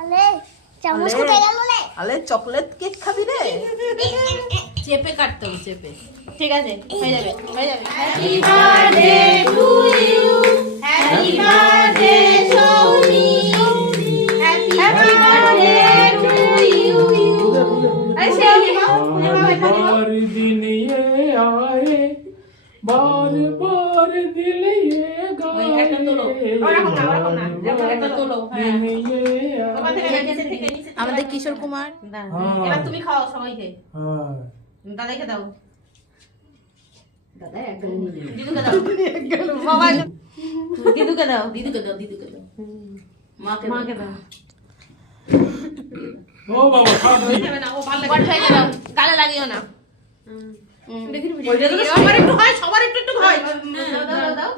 আলে চামচ কোথায় গেল রে? আলে চকলেট কেক খাবি রে? চেপে কাটতে হবে, চেপে। ঠিক আছে, হয়ে যাবে, হয়ে যাবে। Happy birthday to you, happy birthday Soni, happy birthday to you. আরে সেই बार दिन ये आए, बार बार दिल ये गाए, একটা তোলো। ওরকম না, ওরকম না। একটা তোলো, হ্যাঁ। दिन ये ওখান থেকে आए। নিচে থেকে নিচে থেকে। আমাদের কিশোর কুমার हाँ, এবার তুমি খাও সবাইকে। हाँ। দাদাকে দাও, দাদা একদম নিয়ে দিদুকে দাও, দিদুকে দাও, দিদুকে দাও, দিদুকে দাও, মাকে দাও। ओ बाबा खा दो। খাবে না, ও ভালো লাগে। বড় দাও, গালে লাগিও না। দেখি ভিডিও। সবার একটু হয়, সবার একটু হয়। দাও দাও দাও।